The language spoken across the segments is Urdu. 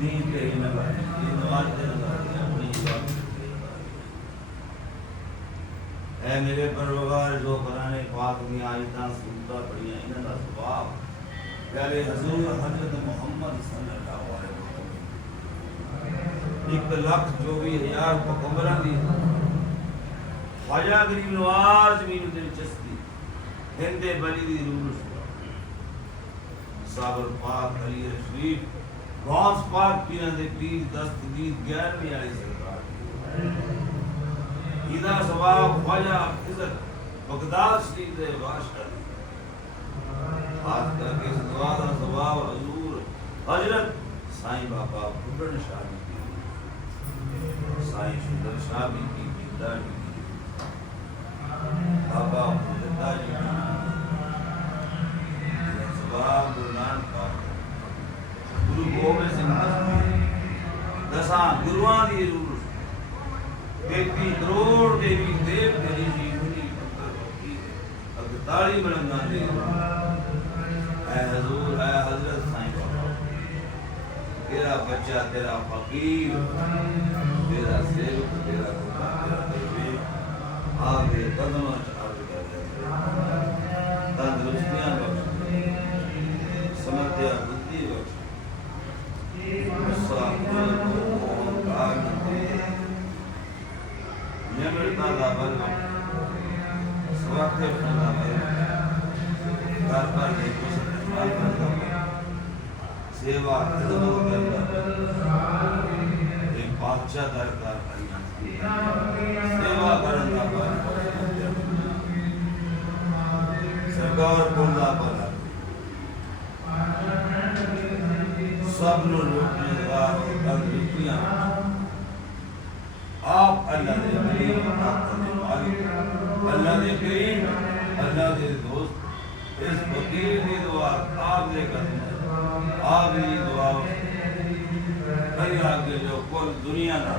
دین کے ہی نظر یہ نماز کے نظر اپنی بات اے میرے پروردگار، جو قرآن پاک میں آیتاں سنتا پڑھیاں، انہاں دا ثواب پیارے حضور حضرت محمد صلی اللہ علیہ وسلم۔ ایک لاکھ چوبی ہزار پکمبران دی خواجہ گریب نواز زمین دل چستی، ہندے بلی دی رول صابر پاک علی رشید غوث پاک پیران دے پیر دستگیر گیارہویں آئی سرکار ایدہ سباب خواجہ عزت بغداد شریف دے بادشاہ دی۔ خاص کر کے اس دعا دا سباب حضور حضرت سائیں بابا بھڈن شاہ جی کی۔ سائیں شندر شاہ بھی کی بیدہ بھی کی۔ بابا دساں گروہاں دی رول تیتی کروڑ دیوی دیو کری جی منی پتر ہوتی اگتالی ملنگا دے اے حضور اے حضرت سائیں بابا تیرا بچہ تیرا فقیر تیرا سیوک تیرا خدا تیرا درویش آگے دیکھو سیوا خدمت ایک بادشاہ درکار سرکار بولنا بل سب نو لوٹنے تندرستیاں آپ اللہ دے ولی آپ دے مالک اللہ دے کریم اللہ دے دوست، اس فقیر دی دعا آپ دے قدم آپ دی دعا کئی آگے جو کل دنیا نہ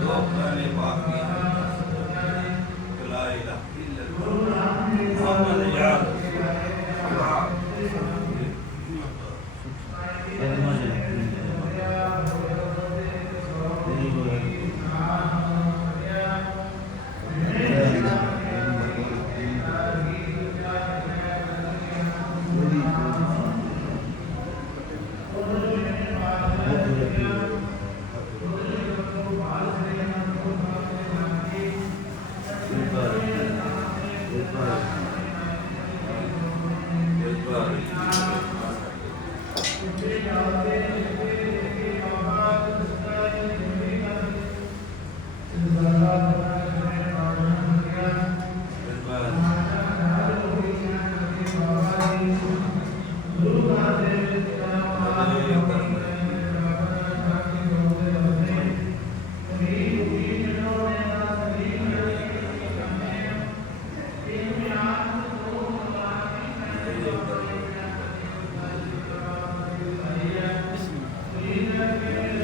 دو قرآن پاک کی اللہ